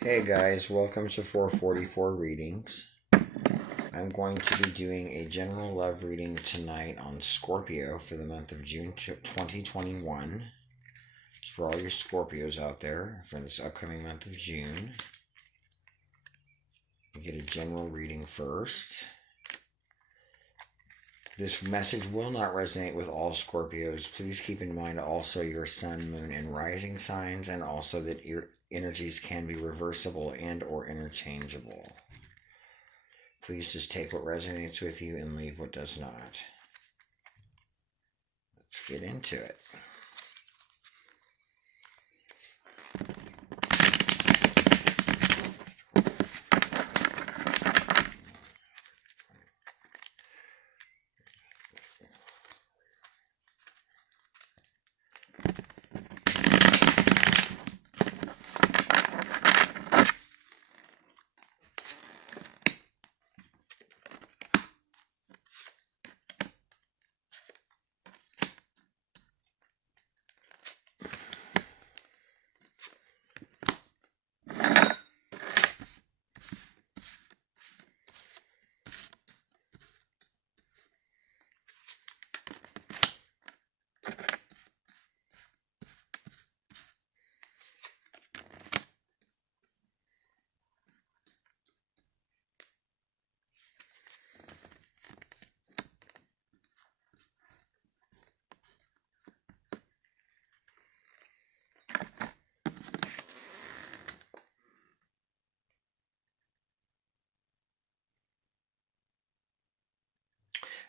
Hey guys, welcome to 444 Readings. I'm going to be doing a general love reading tonight on Scorpio for the month of June 2021. It's for all your Scorpios out there for this upcoming month of June. We get a general reading first. This message will not resonate with all Scorpios. Please keep in mind also your sun, moon, and rising signs, and also that your energies can be reversible and or interchangeable. Please just take what resonates with you and leave what does not. Let's get into it.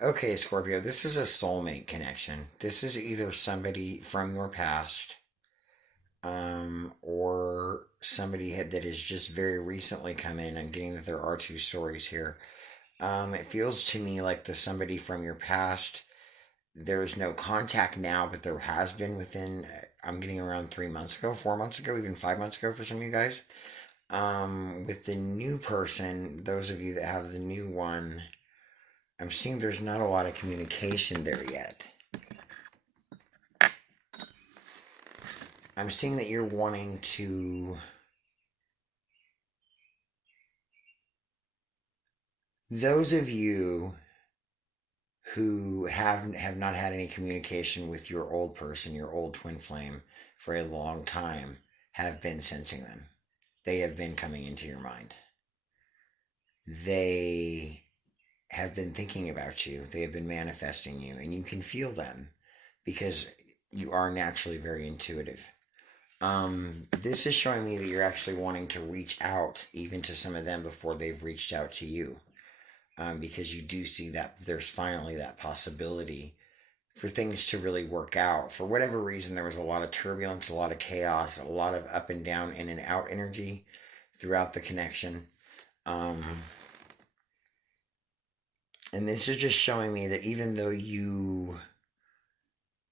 Okay, Scorpio, this is a soulmate connection. This is either somebody from your past, or somebody that has just very recently come in. I'm getting that there are two stories here. It feels to me like the somebody from your past, there is no contact now, but there has been within, I'm getting around 3 months ago, 4 months ago, even 5 months ago for some of you guys. With the new person, those of you that have the new one, I'm seeing there's not a lot of communication there yet. I'm seeing that you're wanting to. Those of you who have not had any communication with your old person, your old twin flame, for a long time, have been sensing them. They have been coming into your mind. They have been thinking about you. They have been manifesting you, and you can feel them because you are naturally very intuitive. This is showing me that you're actually wanting to reach out even to some of them before they've reached out to you. Because you do see that there's finally that possibility for things to really work out. For whatever reason, there was a lot of turbulence, a lot of chaos, a lot of up and down, in and out energy throughout the connection. And this is just showing me that even though you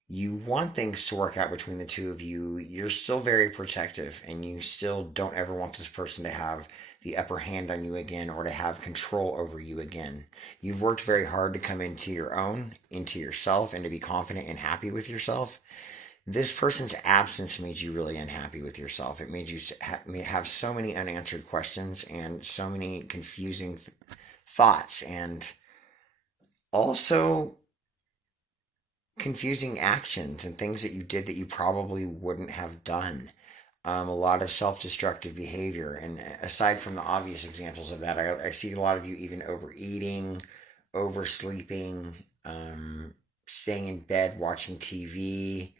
want things to work out between the two of you, you're still very protective and you still don't ever want this person to have the upper hand on you again or to have control over you again. You've worked very hard to come into your own, into yourself, and to be confident and happy with yourself. This person's absence made you really unhappy with yourself. It made you have so many unanswered questions and so many confusing thoughts, and also confusing actions and things that you did that you probably wouldn't have done. A lot of self-destructive behavior. And aside from the obvious examples of that, I see a lot of you even overeating, oversleeping, staying in bed, watching TV,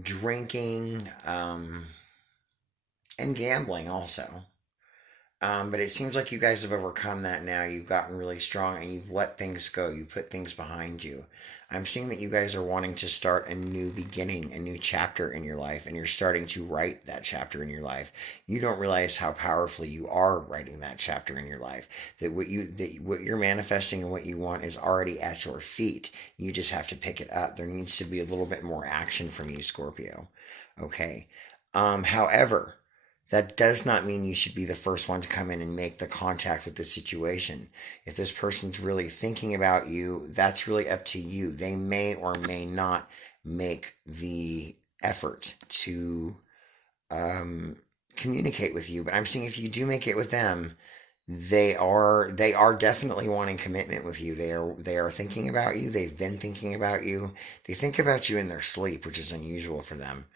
drinking, and gambling also. But it seems like you guys have overcome that now. You've gotten really strong and you've let things go. You put things behind you. I'm seeing that you guys are wanting to start a new beginning, a new chapter in your life, and you're starting to write that chapter in your life. You don't realize how powerfully you are writing that chapter in your life. That what you're manifesting and what you want is already at your feet. You just have to pick it up. There needs to be a little bit more action from you, Scorpio. Okay. However, that does not mean you should be the first one to come in and make the contact with the situation. If this person's really thinking about you, that's really up to you. They may or may not make the effort to communicate with you. But I'm seeing if you do make it with them, they are definitely wanting commitment with you. They are thinking about you. They've been thinking about you. They think about you in their sleep, which is unusual for them.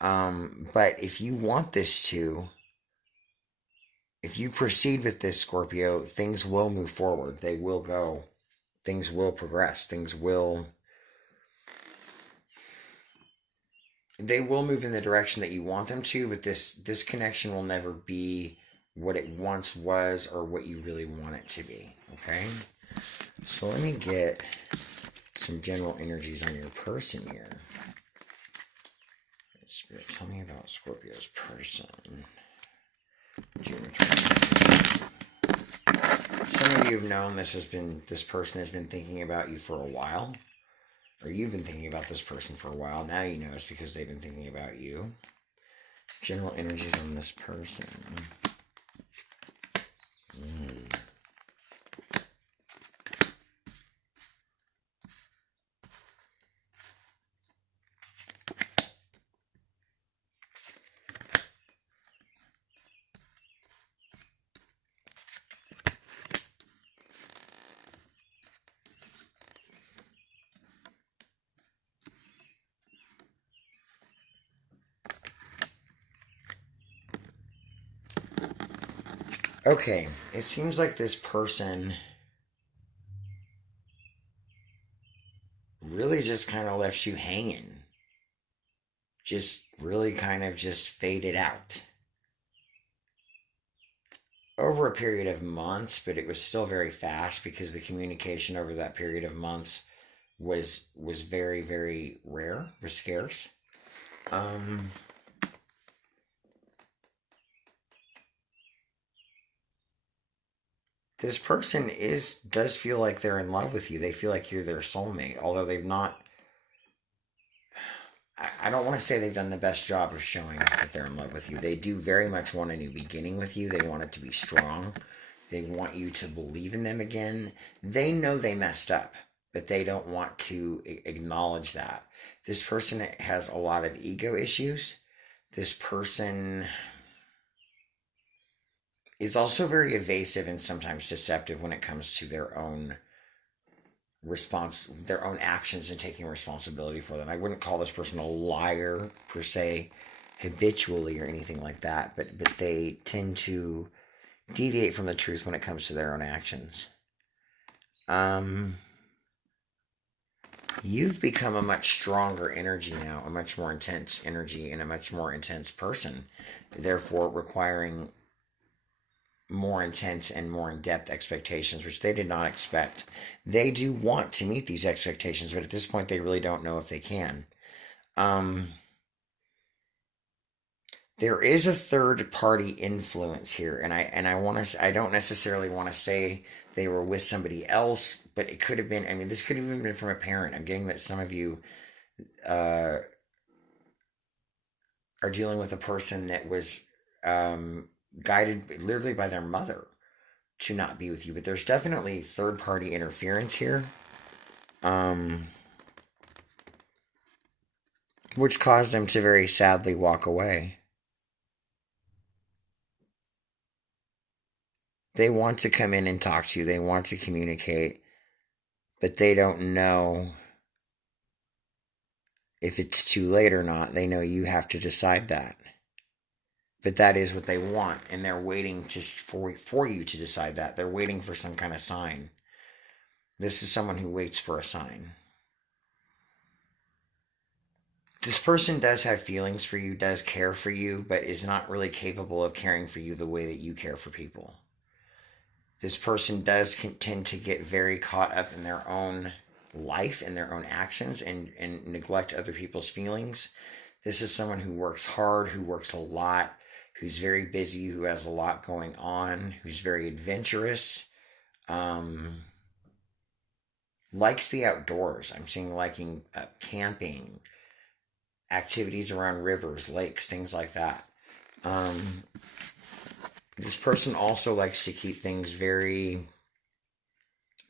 But if you proceed with this, Scorpio, things will move forward. They will go. Things will progress. They will move in the direction that you want them to, but this connection will never be what it once was or what you really want it to be. Okay? So let me get some general energies on your person here. Spirit, tell me about Scorpio's person. June 20th. Some of you have known this person has been thinking about you for a while. Or you've been thinking about this person for a while. Now you know it's because they've been thinking about you. General energies on this person. Okay, it seems like this person really just kind of left you hanging. Just really kind of just faded out. Over a period of months, but it was still very fast because the communication over that period of months was very, very rare, was scarce. This person does feel like they're in love with you. They feel like you're their soulmate, although they've not. I don't want to say they've done the best job of showing that they're in love with you. They do very much want a new beginning with you. They want it to be strong. They want you to believe in them again. They know they messed up, but they don't want to acknowledge that. This person has a lot of ego issues. This person is also very evasive and sometimes deceptive when it comes to their own actions and taking responsibility for them. I wouldn't call this person a liar per se, habitually or anything like that, but they tend to deviate from the truth when it comes to their own actions. You've become a much stronger energy now, a much more intense energy, and a much more intense person, therefore requiring more intense and more in-depth expectations, which they did not expect. They do want to meet these expectations, but at this point they really don't know if they can. There is a third party influence here, and I don't necessarily want to say they were with somebody else, but it could have been. I mean, this could have even been from a parent. I'm getting that some of you are dealing with a person that was guided literally by their mother to not be with you, but there's definitely third party interference here, which caused them to very sadly walk away. They want to come in and talk to you, they want to communicate, but they don't know if it's too late or not. They know you have to decide that. But that is what they want, and they're waiting for you to decide that. They're waiting for some kind of sign. This is someone who waits for a sign. This person does have feelings for you, does care for you, but is not really capable of caring for you the way that you care for people. This person does tend to get very caught up in their own life and their own actions and neglect other people's feelings. This is someone who works hard, who works a lot, who's very busy, who has a lot going on, who's very adventurous, likes the outdoors. I'm seeing liking camping, activities around rivers, lakes, things like that. This person also likes to keep things very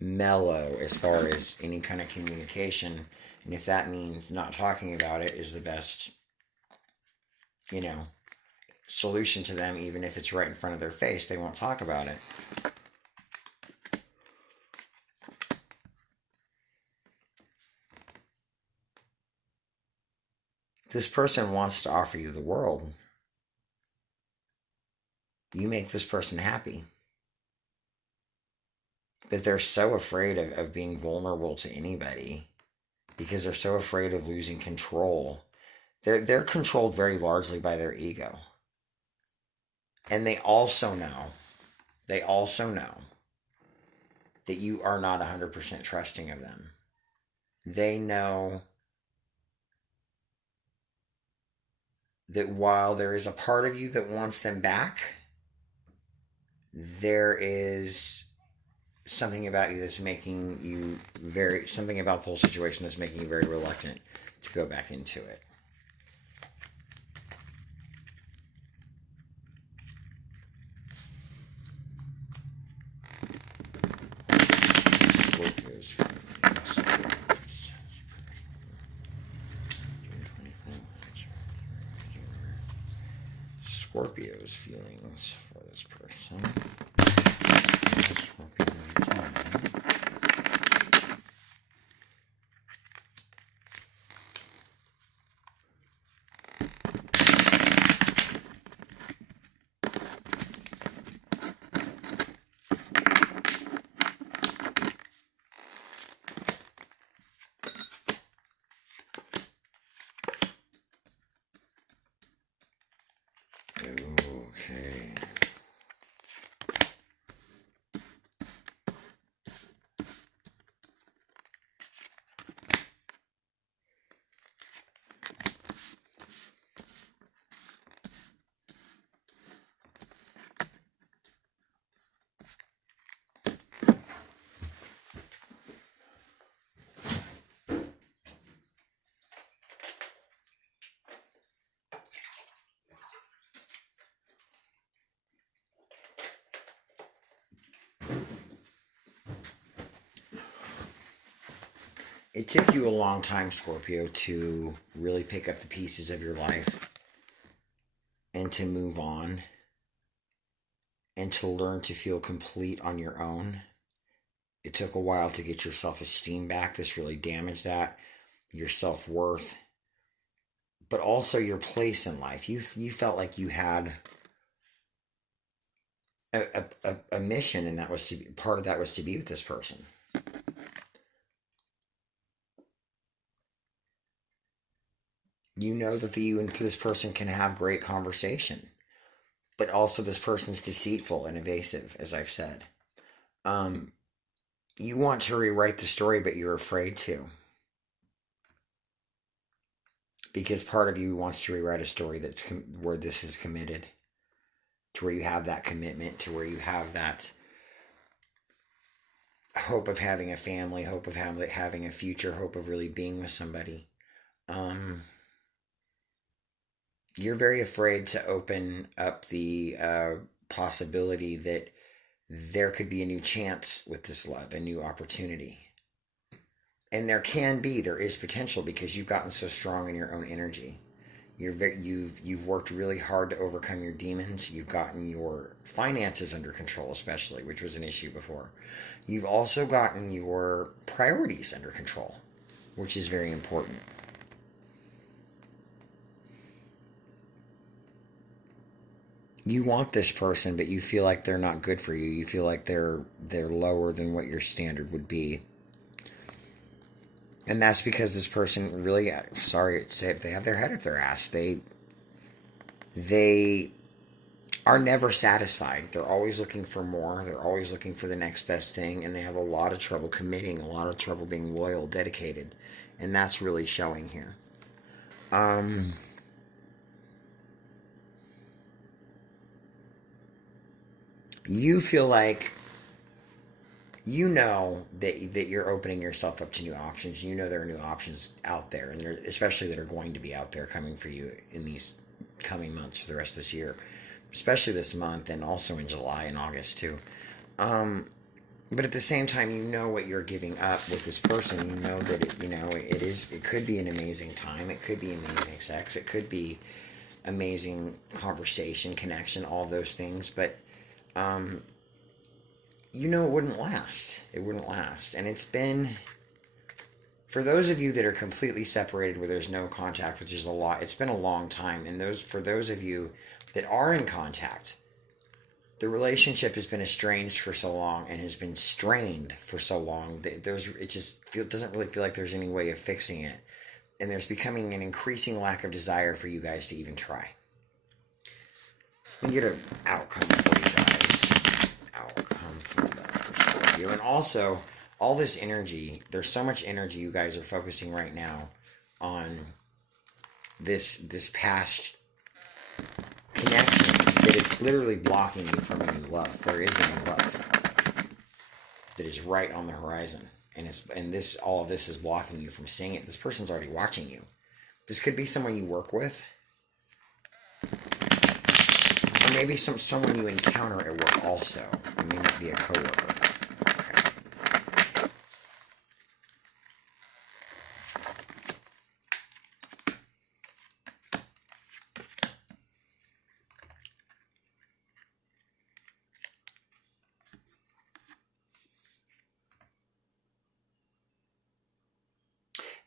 mellow as far as any kind of communication. And if that means not talking about it is the best, solution to them, even if it's right in front of their face. They won't talk about it. This person wants to offer you the world. You make this person happy. But they're so afraid of being vulnerable to anybody because they're so afraid of losing control. They're controlled very largely by their ego. And they also know that you are not 100% trusting of them. They know that while there is a part of you that wants them back, there is something about you that's making you something about the whole situation that's making you very reluctant to go back into it. Scorpio's feelings for this person. Okay. It took you a long time, Scorpio, to really pick up the pieces of your life and to move on and to learn to feel complete on your own. It took a while to get your self-esteem back. This really damaged that, your self-worth, but also your place in life. You felt like you had a mission, and that was to be, part of that was to be with this person. You know that you and this person can have great conversation, but also this person's deceitful and evasive, as I've said. You want to rewrite the story, but you're afraid to. Because part of you wants to rewrite a story that's where this is committed, to where you have that commitment, to where you have that hope of having a family, hope of having a future, hope of really being with somebody. You're very afraid to open up the possibility that there could be a new chance with this love, a new opportunity. And there is potential because you've gotten so strong in your own energy. You've worked really hard to overcome your demons. You've gotten your finances under control, especially, which was an issue before. You've also gotten your priorities under control, which is very important. You want this person, but you feel like they're not good for you. You feel like they're lower than what your standard would be. And that's because this person really, sorry to say it, they have their head up their ass. They are never satisfied. They're always looking for more. They're always looking for the next best thing. And they have a lot of trouble committing, a lot of trouble being loyal, dedicated. And that's really showing here. You feel like you know that you're opening yourself up to new options. You know there are new options out there, and especially that are going to be out there coming for you in these coming months for the rest of this year, especially this month and also in July and August too. But at the same time, you know what you're giving up with this person. You know that it could be an amazing time. It could be amazing sex. It could be amazing conversation, connection, all those things. But it wouldn't last. It wouldn't last. And it's been, for those of you that are completely separated where there's no contact, which is a lot, it's been a long time. And for those of you that are in contact, the relationship has been estranged for so long and has been strained for so long that doesn't really feel like there's any way of fixing it. And there's becoming an increasing lack of desire for you guys to even try. So we get an outcome for you guys. Outcome for Dr. Scorpio. And also, all this energy, there's so much energy you guys are focusing right now on this past connection that it's literally blocking you from any love. There is any love that is right on the horizon. And all of this is blocking you from seeing it. This person's already watching you. This could be someone you work with. Or maybe someone you encounter at work also. It may not be a coworker. Okay.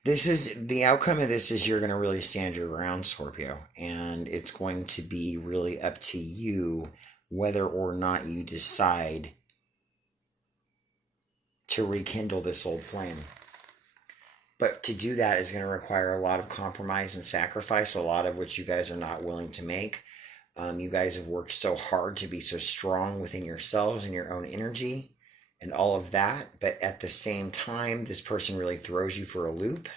The outcome of this is you're going to really stand your ground, Scorpio, and it's going to be really up to you whether or not you decide to rekindle this old flame. But to do that is going to require a lot of compromise and sacrifice, a lot of which you guys are not willing to make. You guys have worked so hard to be so strong within yourselves and your own energy and all of that, but at the same time, this person really throws you for a loop.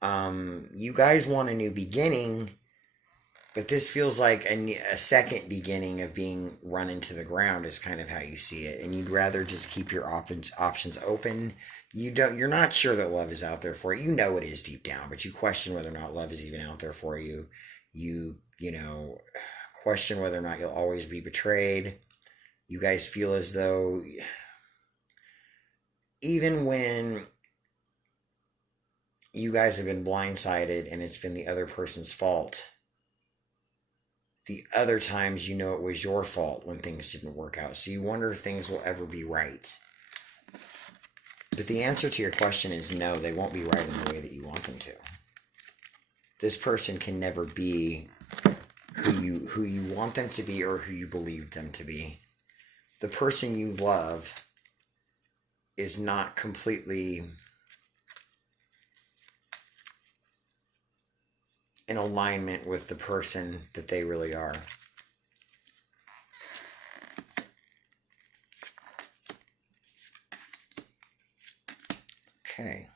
You guys want a new beginning, but this feels like a second beginning of being run into the ground is kind of how you see it, and you'd rather just keep your options open. You're not sure that love is out there for you. You know it is deep down, but you question whether or not love is even out there for you. You question whether or not you'll always be betrayed. You guys feel as though even when you guys have been blindsided and it's been the other person's fault, the other times it was your fault when things didn't work out. So you wonder if things will ever be right. But the answer to your question is no, they won't be right in the way that you want them to. This person can never be who you want them to be or who you believe them to be. The person you love is not completely in alignment with the person that they really are. Okay.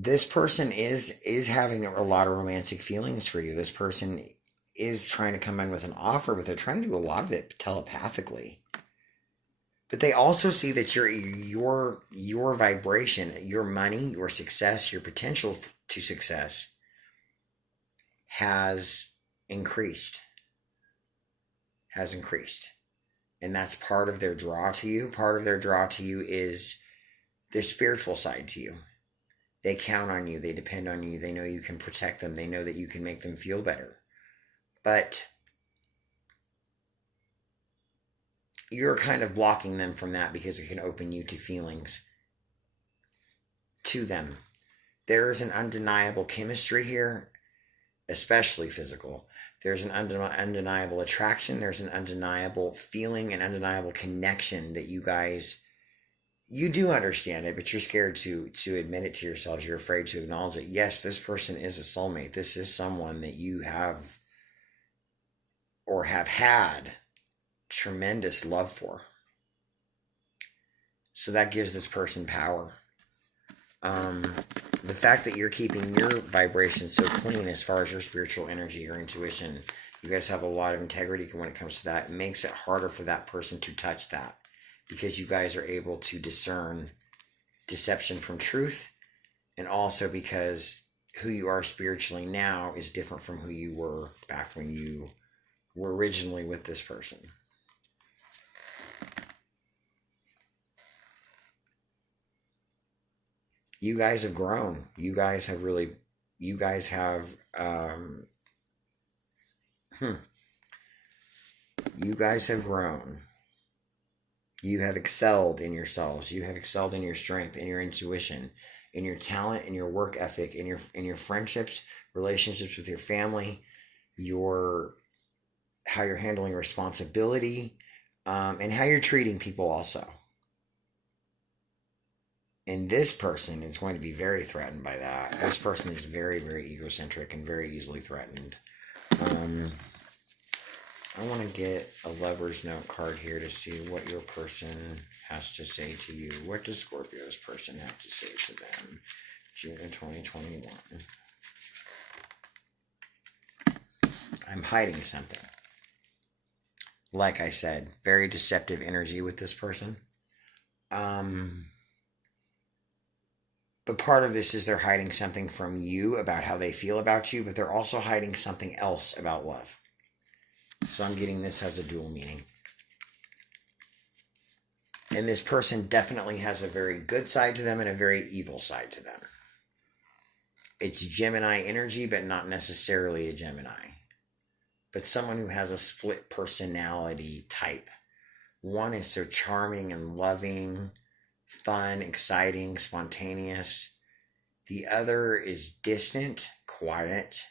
This person is having a lot of romantic feelings for you. This person is trying to come in with an offer, but they're trying to do a lot of it telepathically. But they also see that your vibration, your money, your success, your potential to success has increased. And that's part of their draw to you. Part of their draw to you is their spiritual side to you. They count on you. They depend on you. They know you can protect them. They know that you can make them feel better. But you're kind of blocking them from that because it can open you to feelings to them. There is an undeniable chemistry here, especially physical. There's an undeniable attraction. There's an undeniable feeling, an undeniable connection that you do understand it, but you're scared to admit it to yourselves. You're afraid to acknowledge it. Yes, this person is a soulmate. This is someone that you have or have had tremendous love for. So that gives this person power. The fact that you're keeping your vibration so clean as far as your spiritual energy, your intuition, you guys have a lot of integrity when it comes to that. It makes it harder for that person to touch that because you guys are able to discern deception from truth, and also because who you are spiritually now is different from who you were back when you were originally with this person. You guys have grown. You guys have really, you guys have, hmm, you guys have grown. You have excelled in yourselves. You have excelled in your strength, in your intuition, in your talent, in your work ethic, in your friendships, relationships with your family, your how you're handling responsibility, and how you're treating people also. And this person is going to be very threatened by that. This person is very, very egocentric and very easily threatened. Um, I want to get a lover's note card here to see what your person has to say to you. What does Scorpio's person have to say to them? June 2021. I'm hiding something. Like I said, very deceptive energy with this person. But part of this is they're hiding something from you about how they feel about you, but they're also hiding something else about love. So I'm getting this as a dual meaning. And this person definitely has a very good side to them and a very evil side to them. It's Gemini energy, but not necessarily a Gemini. But someone who has a split personality type. One is so charming and loving, fun, exciting, spontaneous. The other is distant, quiet,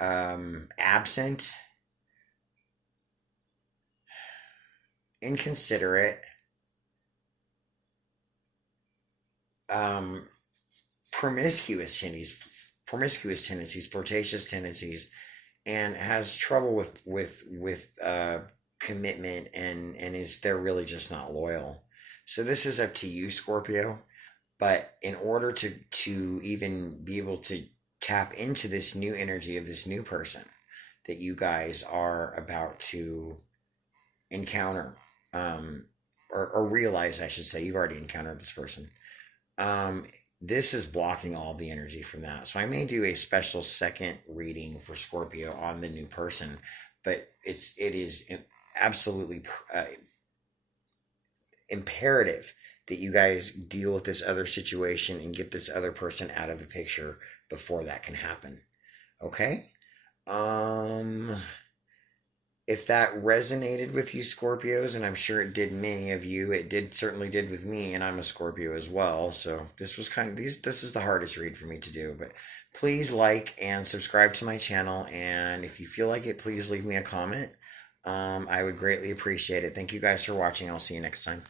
absent, inconsiderate, promiscuous tendencies, flirtatious tendencies, and has trouble with commitment, and they're really just not loyal. So this is up to you, Scorpio. But in order to even be able to tap into this new energy of this new person that you guys are about to encounter, or realize, I should say, you've already encountered this person. This is blocking all the energy from that. So I may do a special second reading for Scorpio on the new person, but it is absolutely imperative that you guys deal with this other situation and get this other person out of the picture before that can happen. Okay? If that resonated with you, Scorpios, and I'm sure it did many of you, certainly did with me, and I'm a Scorpio as well. So this was this is the hardest read for me to do. But please like and subscribe to my channel, and if you feel like it, please leave me a comment. I would greatly appreciate it. Thank you guys for watching. I'll see you next time.